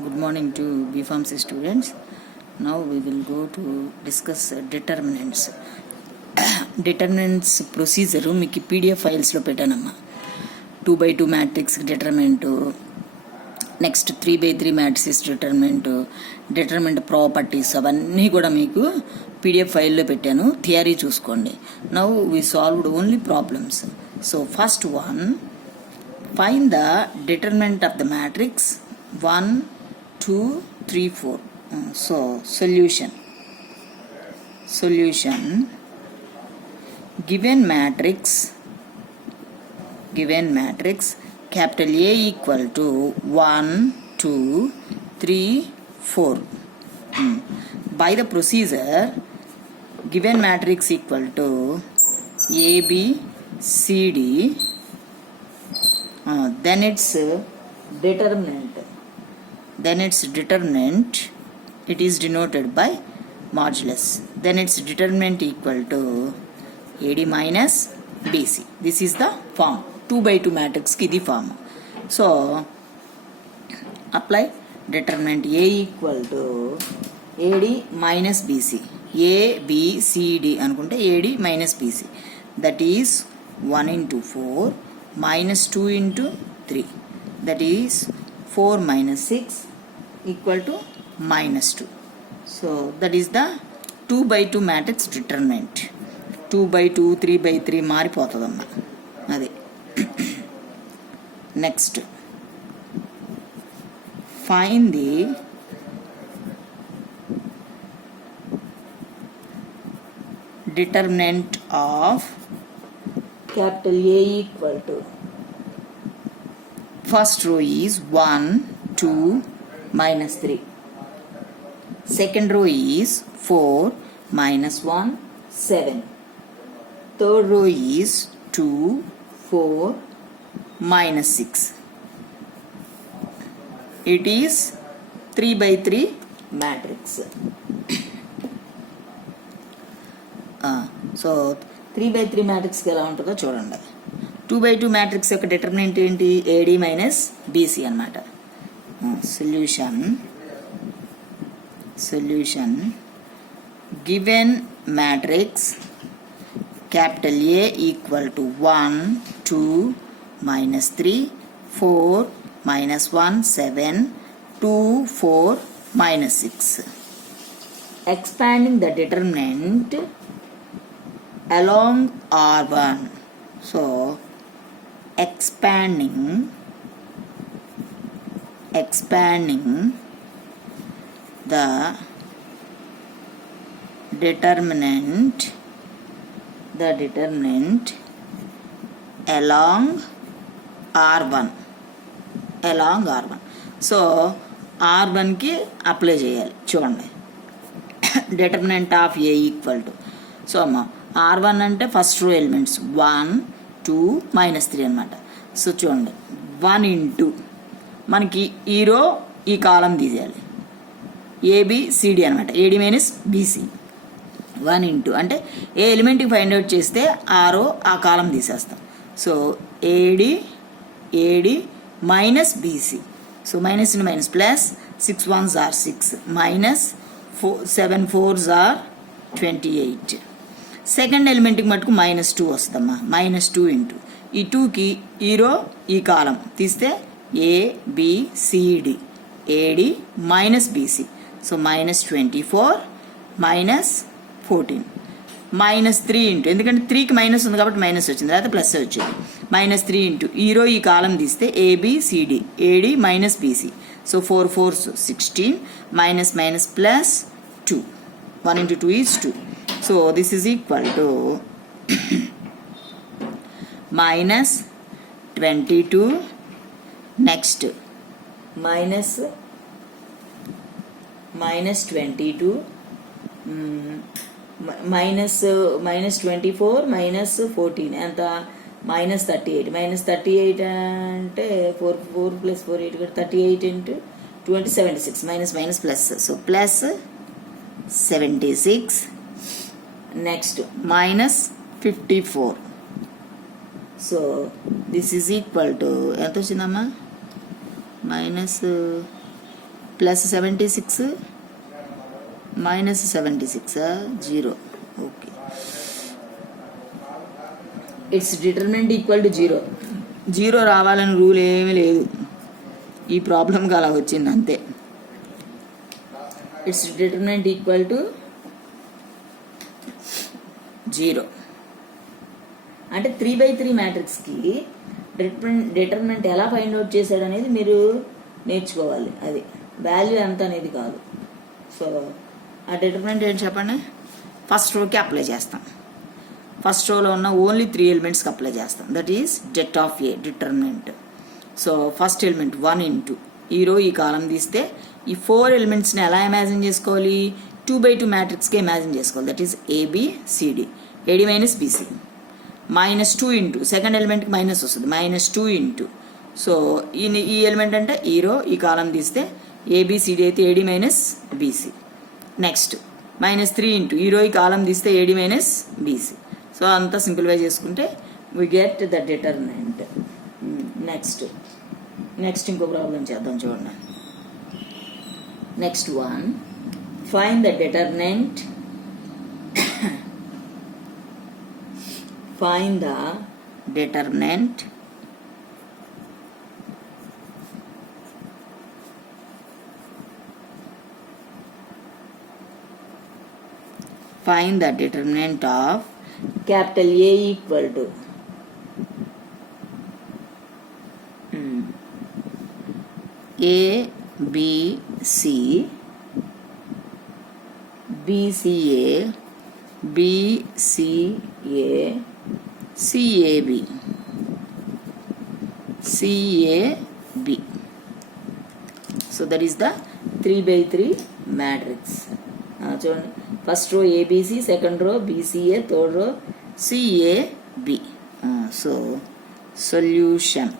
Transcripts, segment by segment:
Good morning to BPharmacy students. Now we will go to discuss determinants. Determinants procedure మీకు PDF ఫైల్స్లో పెట్టానమ్మా. 2x2 matrix determinant, next 3x3 matrix determinant properties అవన్నీ కూడా మీకు PDF ఫైల్లో పెట్టాను. థియరీ చూసుకోండి. Now we solved only problems. So first one, find the determinant of the matrix 1, 2, 3, 4. So solution given matrix capital A equal to 1, 2, 3, 4. By the procedure, given matrix equal to A, B, C, D, then its determinant it is denoted by modulus. Then its determinant equal to AD minus BC. This is the form. 2x2 matrix ki the form. So apply determinant A equal to AD minus BC. A, B, C, D anukunte AD minus BC. That is 1 into 4 minus 2 into 3. That is 4 minus 6 equal to minus 2. So that is the 2x2 matrix determinant. 2x2, 3x3 మారిపోతుందమ్మా అది. Next find the determinant of capital A equal to, first row is 1, 2, minus 3. Second row is 4, minus 1, 7. Third row is 2, 4, minus 6. It is 3x3 matrix. So 3x3 మ్యాట్రిక్స్కి ఎలా ఉంటుందో చూడండి. 2x2 matrix యొక్క డిటర్మినెంట్ ఏంటి? AD minus BC అన్నమాట. Solution given matrix capital A equal to 1, 2, minus 3, 4, minus 1, 7, 2, 4, minus 6. Expanding the determinant along R1. So expanding the determinant along R1. So R1 కి అప్లై చేయాలి. చూడండి, determinant of A equal to, so అమ్మా R1 అంటే first row elements 1, 2, minus 3 అనమాట. సో చూడండి, 1 ఇంటూ మనకి ఈ రో ఈ కాలం తీసేయాలి, ABCD అనమాట, AD మైనస్ BC. 1 ఇంటూ అంటే ఏ ఎలిమెంట్కి ఫైండ్ అవుట్ చేస్తే ఆ రో ఆ కాలం తీసేస్తాం. So AD minus BC. So minus into minus plus 6 1s are 6 minus 7 4s are 28. Second ఎలిమెంట్కి మటుకు -2 వస్తుందమ్మా. -2 ఇంటూ ఈ 2కి ఈ రో ఈ కాలం తీస్తే ABCD, AD minus BC. So -24 -14 -3 ఇంటూ, ఎందుకంటే 3కి మైనస్ ఉంది కాబట్టి మైనస్ వచ్చింది, లేకపోతే ప్లస్ వచ్చింది. -3 ఇంటూ ఈ రో ఈ కాలం తీస్తే ABCD, AD minus BC. So 4 4s 16 మైనస్ మైనస్ ప్లస్ 2. 1 into 2 is 2. So this is equal to minus 22. Next minus 22 minus 24 minus 14 ఎంత -38. -38 అంటే 4 plus 4 8 38 into 20 76 minus plus. So plus 76. Next minus 54. So this is equal to ఎంత వచ్చిందమ్మా? ప్లస్ 76 మైనస్ 76 0. Okay, it's determinant equal to 0. 0 రావాలని రూల్ ఏమీ లేదు, ఈ ప్రాబ్లంకి అలా వచ్చింది అంతే. ఇట్స్ డిటర్మినెంట్ ఈక్వల్ టు 0 అంటే 3/3 మ్యాట్రిక్స్కి డిటర్మినెంట్ ఎలా ఫైండ్ అవుట్ చేశాడు అనేది మీరు నేర్చుకోవాలి. అది వాల్యూ ఎంత అనేది కాదు. సో ఆ డిటర్మినెంట్ ఏంటి చెప్పండి? ఫస్ట్ రోకి అప్లై చేస్తాం. ఫస్ట్ రోలో ఉన్న ఓన్లీ 3 ఎలిమెంట్స్కి అప్లై చేస్తాం. That is det of A determinant. So first element 1 ఇంటూ ఈ రో ఈ కాలం తీస్తే ఈ 4 ఎలిమెంట్స్ని ఎలా ఇమాజిన్ చేసుకోవాలి? 2/2 మ్యాట్రిక్స్కి ఇమాజిన్ చేసుకోవాలి. That is A B C D, A D minus B C. -2 into second ఎలిమెంట్కి మైనస్ వస్తుంది, -2 ఇంటూ. సో ఈ ఎలిమెంట్ అంటే ఈ రో ఈ కాలం తీస్తే ఏబిసిడి అయితే A D minus B C. Next -3 into ఈ రో ఈ కాలం తీస్తే ఏడి మైనస్ బీసీ. సో అంతా సింప్లిఫై చేసుకుంటే we get the determinant. Next ఇంకో ప్రాబ్లం చేద్దాం చూడండి. Next one, find the determinant. Find the determinant of capital A equal to A B C BCA BCA CAB CAB. So that is the 3/3 matrix. చూడండి, first రో ABC, second row BCA, third row CAB. So solution.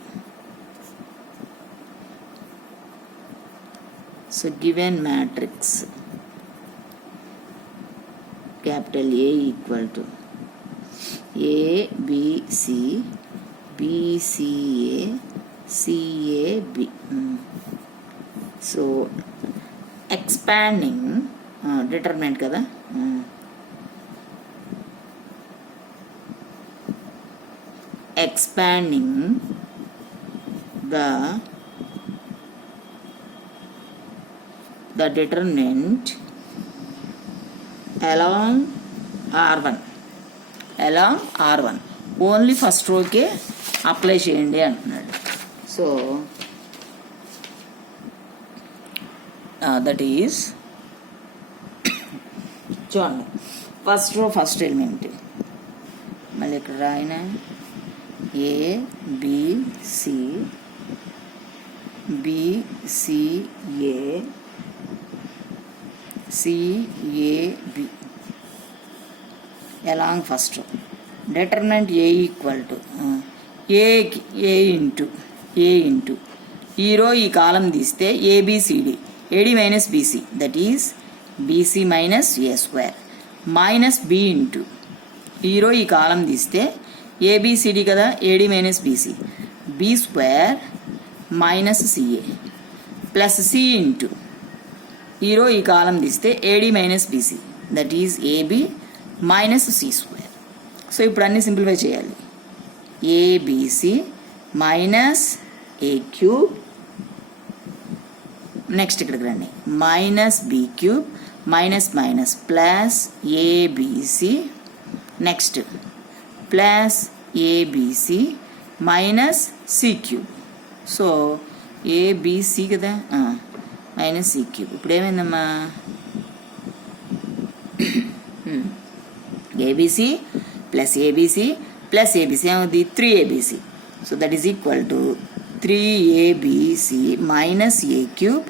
So given matrix capital A equal to ABC BCA CAB. So expanding determinant kada, expanding the determinant along R1 only first రోకే apply చేయండి అంటున్నాడు. So that is చూడండి, first row first element మళ్ళీ ఇక్కడ రాయన ABC BCA CAB along first row. Determinant A equal to A into ఈ row ఈ column తీస్తే ABCD AD minus BC, that is BC minus A square, minus B into ఈ row ఈ column తీస్తే ABCD కదా, AD minus BC, B square minus CA plus C into ఈ row ఈ column తీస్తే AD minus BC, that is AB minus C square. So ఇప్పుడు అన్ని సింప్లిఫై చేయాలి. ABC minus A cube, next ఇక్కడికి రండి, minus B cube minus minus plus ABC, next plus ABC minus C cube. So ABC కదా, minus C cube. ఇప్పుడు ఏమైందమ్మా, ABC plus ABC plus ABC ఏమవుతుంది, 3ABC. So that is equal to 3ABC minus A cube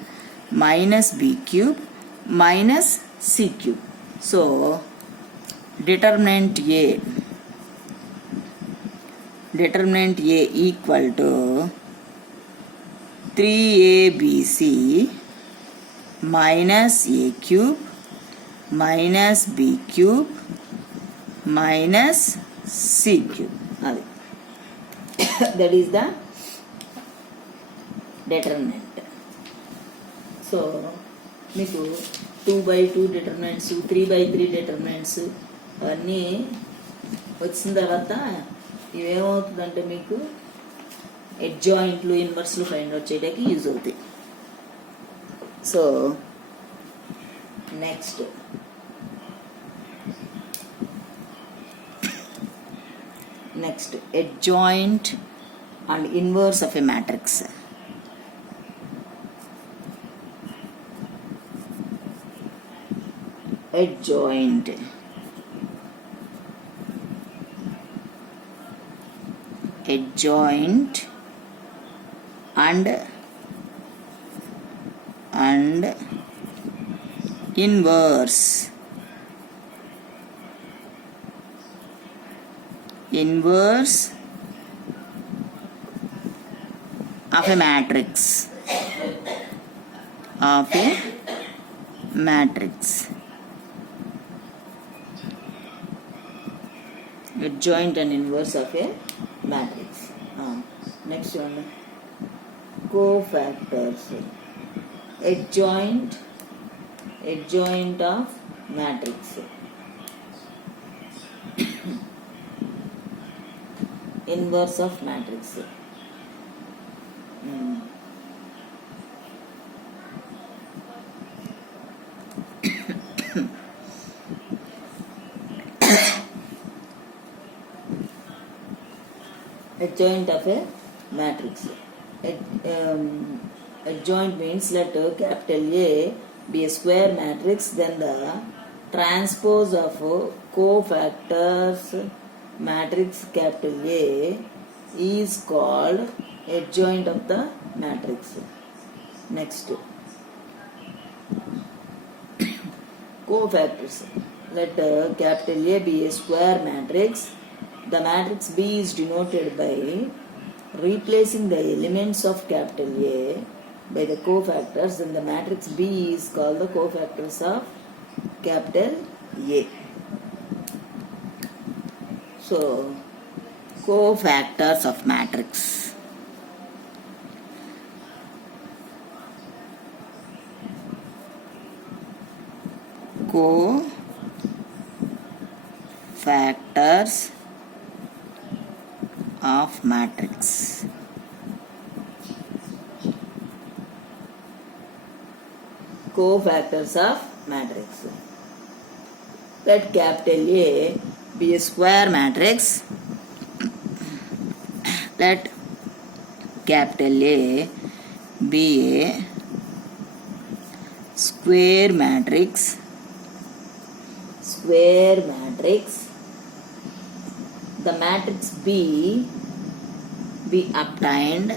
minus B cube minus C cube. So determinant A equal to 3ABC minus A cube minus B cube minus C cube. అది that is the determinant. So మీకు 2/2 డిటర్మినెంట్స్ 3/3 డిటర్మినెంట్స్ అవన్నీ వచ్చిన తర్వాత ఇవేమవుతుందంటే మీకు అడ్జాయింట్లు ఇన్వర్స్లు find out చేయడానికి యూజ్ అవుతాయి. So next adjoint and inverse of a matrix. Adjoint and inverse of a matrix adjoint and inverse of a matrix. Next one, cofactors. Adjoint of matrix. Inverse of matrix. Adjoint of a matrix. Adjoint means let capital A be a square matrix, then the transpose of cofactors matrix capital A is called adjoint of the matrix. Next, cofactors. Let capital A be a square matrix. The matrix B is denoted by replacing the elements of capital A by the cofactors, and the matrix B is called the cofactors of capital A. So, cofactors of matrix. Cofactors of matrix. Cofactors of matrix. Let capital A be a square matrix. Let capital A be a square matrix. The matrix B be obtained.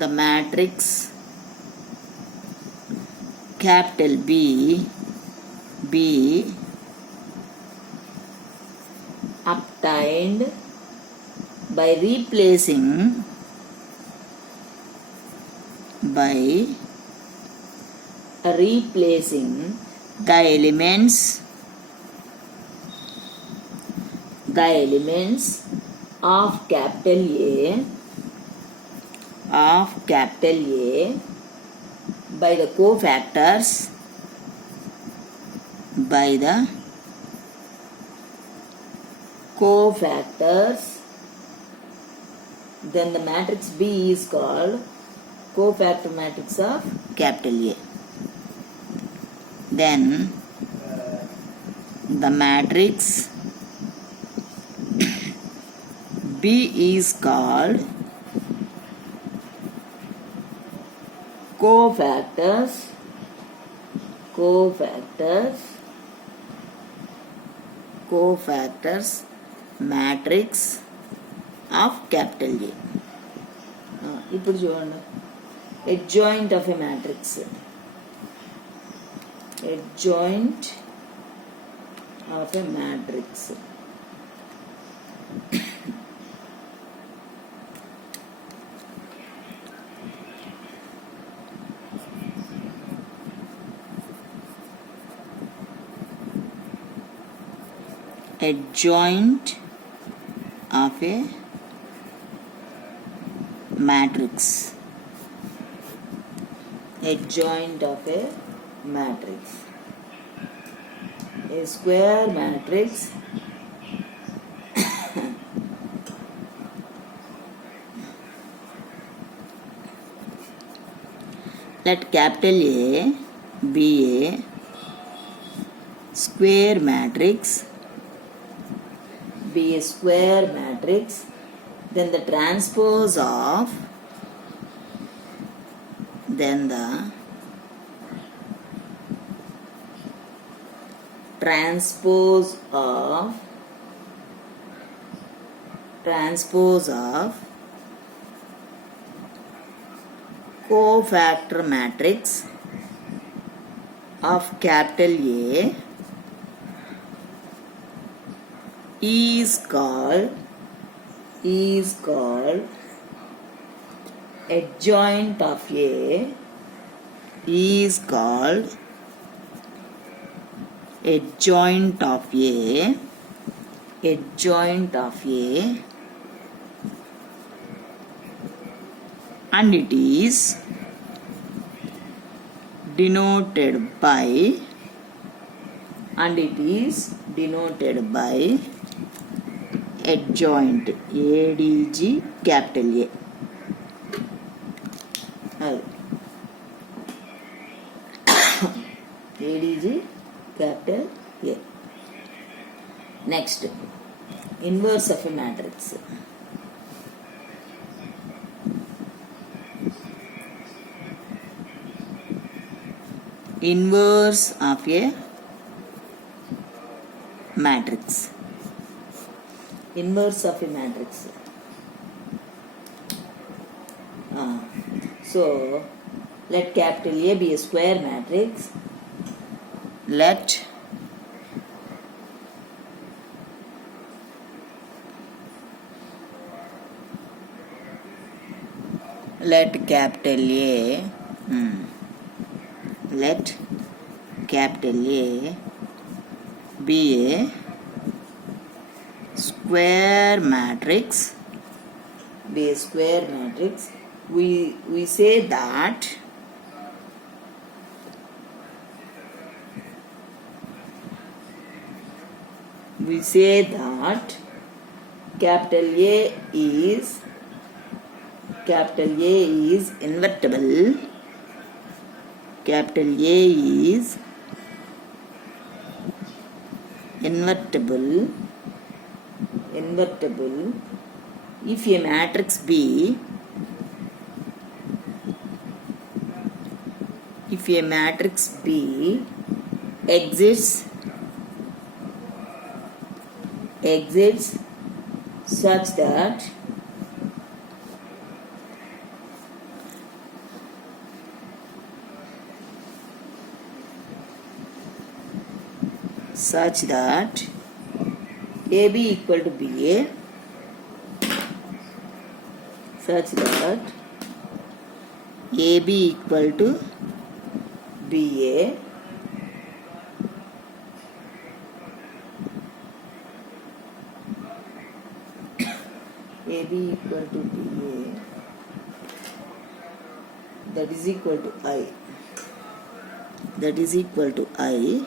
The matrix capital B be obtained by replacing the elements of capital A by the cofactors then the matrix B is called cofactor matrix of capital A. Then the matrix B is called cofactors matrix of capital A. ఇప్పుడు చూడండి, adjoint of a matrix. Adjoint of a matrix. Adjoint of a matrix. adjoint of a matrix. A square matrix let capital A be a square matrix, then the transpose of cofactor matrix of capital A is called adjoint of A and it is denoted by adjoint ADG capital A. ADG capital A. Next, inverse of a matrix. Inverse of a matrix. So, let capital A be a square matrix. Let capital A be a square matrix. We say that capital A is invertible. If a matrix B exists such that AB equal to BA, that is equal to I.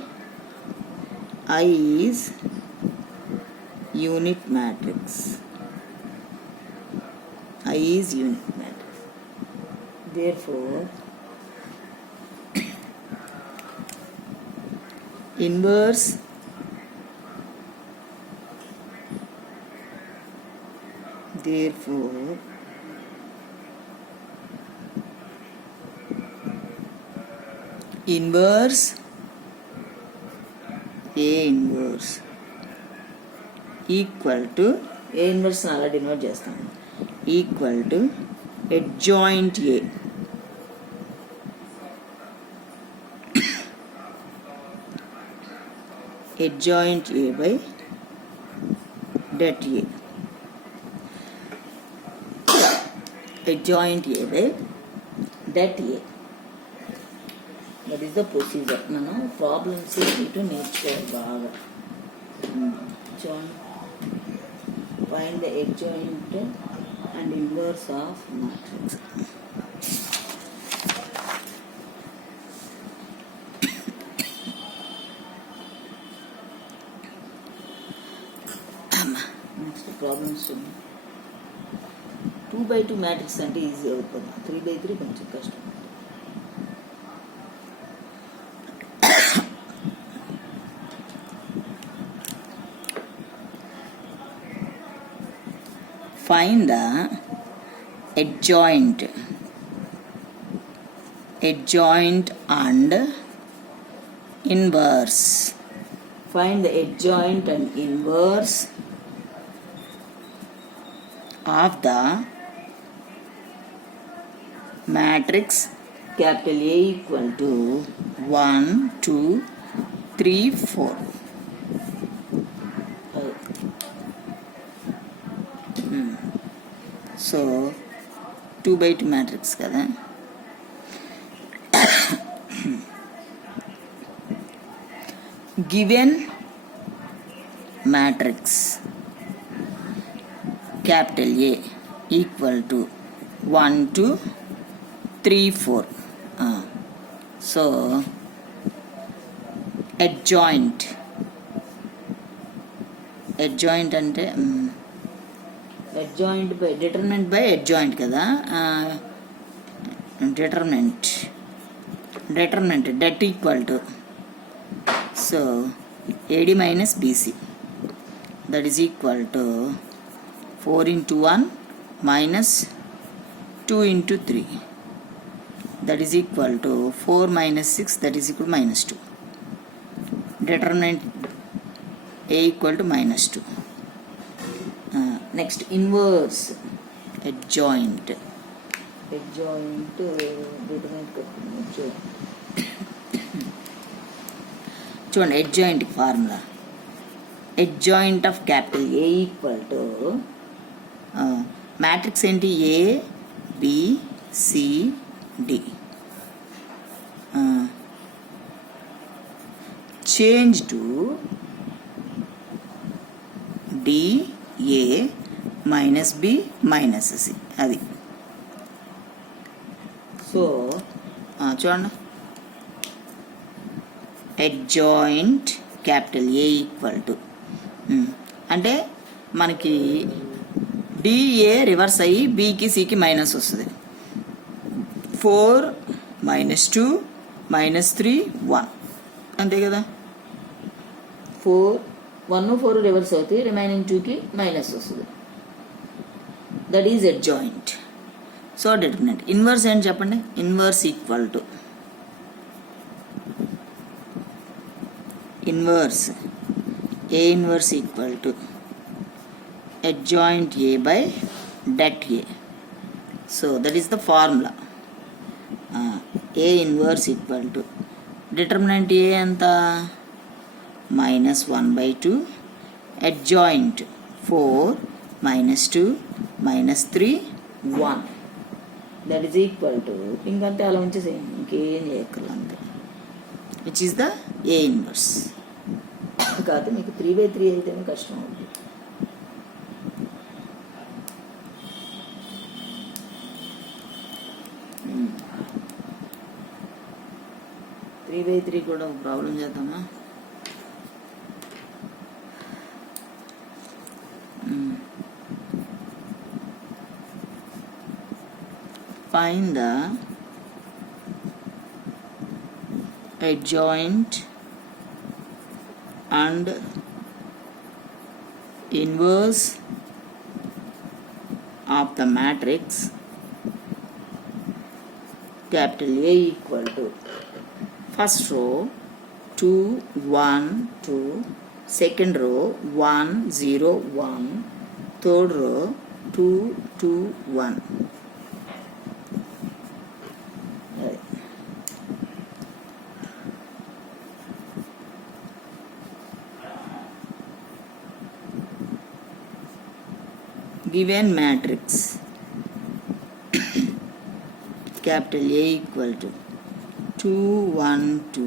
I is unit matrix. Therefore, inverse A inverse equal to A inverse అలా డినోట్ చేస్తాను equal to adjoint A. Adjoint A by det A. Adjoint A by det A. That is the procedure. మనం ప్రాబ్లమ్స్ ఇటు నేర్చుకోవాలి బాగా. Find the adjoint and inverse of matrix. Problems 2/2 మ్యాట్రిక్స్ అంటే ఈజీ అవుతుంది, 3/3 కొంచెం కష్టం. Find the adjoint and inverse. Find the adjoint and inverse of the matrix capital A equal to 1, 2, 3, 4. So 2/2 matrix kada. Given matrix capital A equal to 1, 2, 3, 4. So adjoint అంటే adjoint by determinant by adjoint కదా. determinant det equal to, so AD minus BC, that is equal to 4 into 1 minus 2 into 3, that is equal to 4 minus 6, that is equal to minus 2. Determinant A equal to minus 2. Next, inverse adjoint. చూడండి adjoint formula. adjoint of capital A equal to matrix ఏంటి, A B C D. Change to D A minus B minus C, అది. సో చూడండి, adjoint capital A equal to అంటే మనకి DA reverse అయ్యి Bకి Cకి మైనస్ వస్తుంది. 4 minus 2 minus 3 1, అంతే కదా. 1 4 రివర్స్ అవుతాయి, రిమైనింగ్ 2కి మైనస్ వస్తుంది. That is adjoint. So determinant. Inverse ఏంటి చెప్పండి. Inverse equal to inverse A inverse equal to adjoint A by det A. So that is the formula. A inverse equal to determinant A anta minus 1/2, adjoint 4 minus 2 minus 3 1, that is equal to ఇంకంతే అలా ఉంచేసేయండి, ఇంకేం చేయక్కర్లంతే, which is the A inverse. కాదు మీకు 3/3 అయితేనే కష్టం అవుతుంది. త్రీ బై త్రీ కూడా ఒక ప్రాబ్లం చేద్దామా. Find the adjoint and inverse of the matrix capital A equal to, first row 2 1 2, second row 1 0 1, third row 2 2 1. Given matrix capital A equal to 2 1 2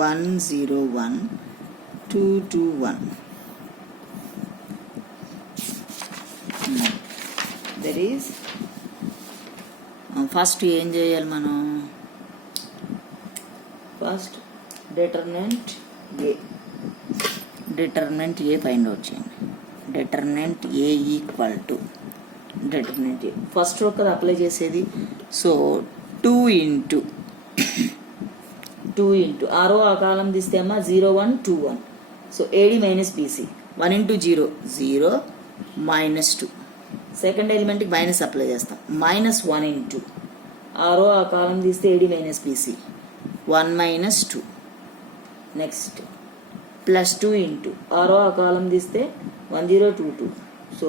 1 0 1 2 2 1. There is first ఏం చేయాలి మనం, ఫస్ట్ డిటర్మినెంట్ ఏ find out చేయండి. డిటర్మినెంట్ ఏ equal to determinant A first row కదా అప్లై చేసేది. సో 2 into ఆ row ఆ column తీస్తే అమ్మా 0 1 2 1. So A D minus B C 1 into 0 0 minus 2. Second ఎలిమెంట్కి మైనస్ అప్లై చేస్తాం. మైనస్ 1 ఇంటూ ఆ రో ఆ కాలం తీస్తే A D minus B C 1 minus 2. Next plus 2 into ఆ రో ఆ కాలం తీస్తే 1 0 2 2. So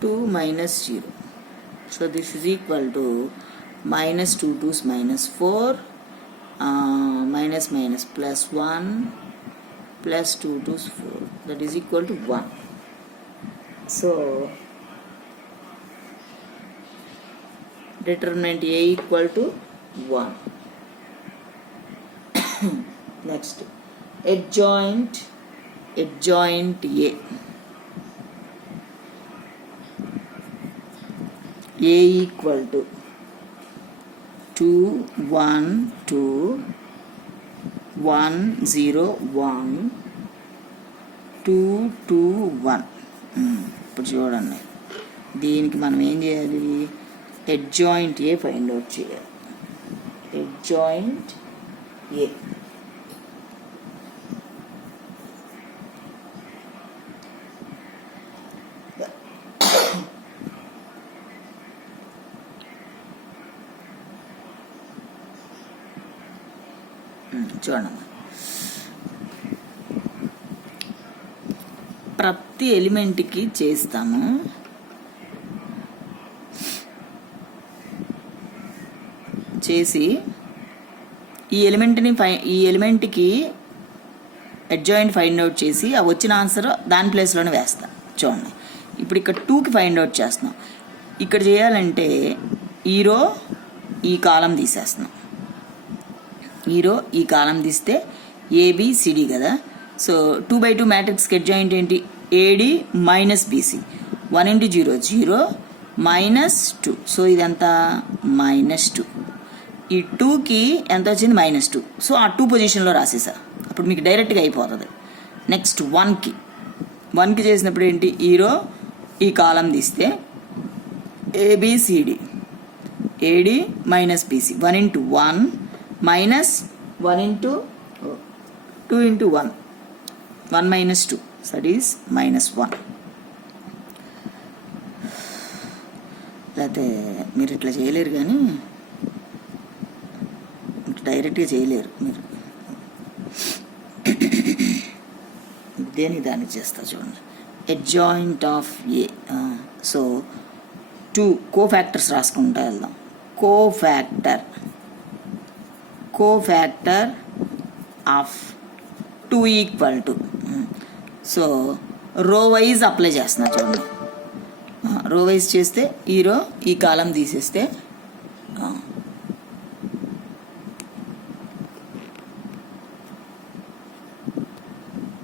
2 minus 0. So this is equal to minus 2 2's minus 4 minus minus plus 1 plus 2 2's 4. That is equal to 1. So determinant A equal to 1. Next, adjoint A. A equal to 2 1 2 1 0 1 2 2 1. ఇప్పుడు చూడండి, దీనికి మనం ఏం చేయాలి? అడ్జాయింట్ ఏ find out చేయాలి. అడ్జాయింట్ ఏ చూడండి, ప్రతి ఎలిమెంట్కి చేస్తాము. చేసి ఈ ఎలిమెంట్కి అడ్జాయింట్ ఫైండ్ అవుట్ చేసి ఆ వచ్చిన ఆన్సర్ దాని ప్లేస్లోనే వేస్తాం. చూడండి, ఇప్పుడు ఇక్కడ 2కి ఫైండ్ అవుట్ చేస్తున్నాం. ఇక్కడ చేయాలంటే ఈ రో ఈ కాలం తీసేస్తున్నాం. ఈ రో ఈ కాలం తీస్తే ఏబిసిడి కదా. సో 2/2 మ్యాట్రిక్స్కి అడ్జాయింట్ ఏంటి? AD minus B C 1 into 0 0 minus 2. సో ఇదంతా -2. ఈ 2కి ఎంత వచ్చింది? -2. సో ఆ 2 పొజిషన్లో రాసేసా. అప్పుడు మీకు డైరెక్ట్గా అయిపోతుంది. నెక్స్ట్ 1కి చేసినప్పుడు ఏంటి? ఈ రో ఈ కాలం తీస్తే A B C D A D minus B C 1 into 1 minus 1 into 2 into 1 1 minus 2, so that is -1. లేకపోతే మీరు ఇట్లా చేయలేరు, కానీ డైరెక్ట్గా చేయలేరు మీరు. దేని దానికి చేస్తా చూడండి. అడ్జాయింట్ ఆఫ్ ఏ. సో 2 కోఫ్యాక్టర్స్ రాసుకుంటా వెళ్దాం. Cofactor of 2 equal to. So రో వైజ్ అప్లై చేస్తున్నా చూడండి. రో వైజ్ చేస్తే ఈ రో ఈ కాలం తీసేస్తే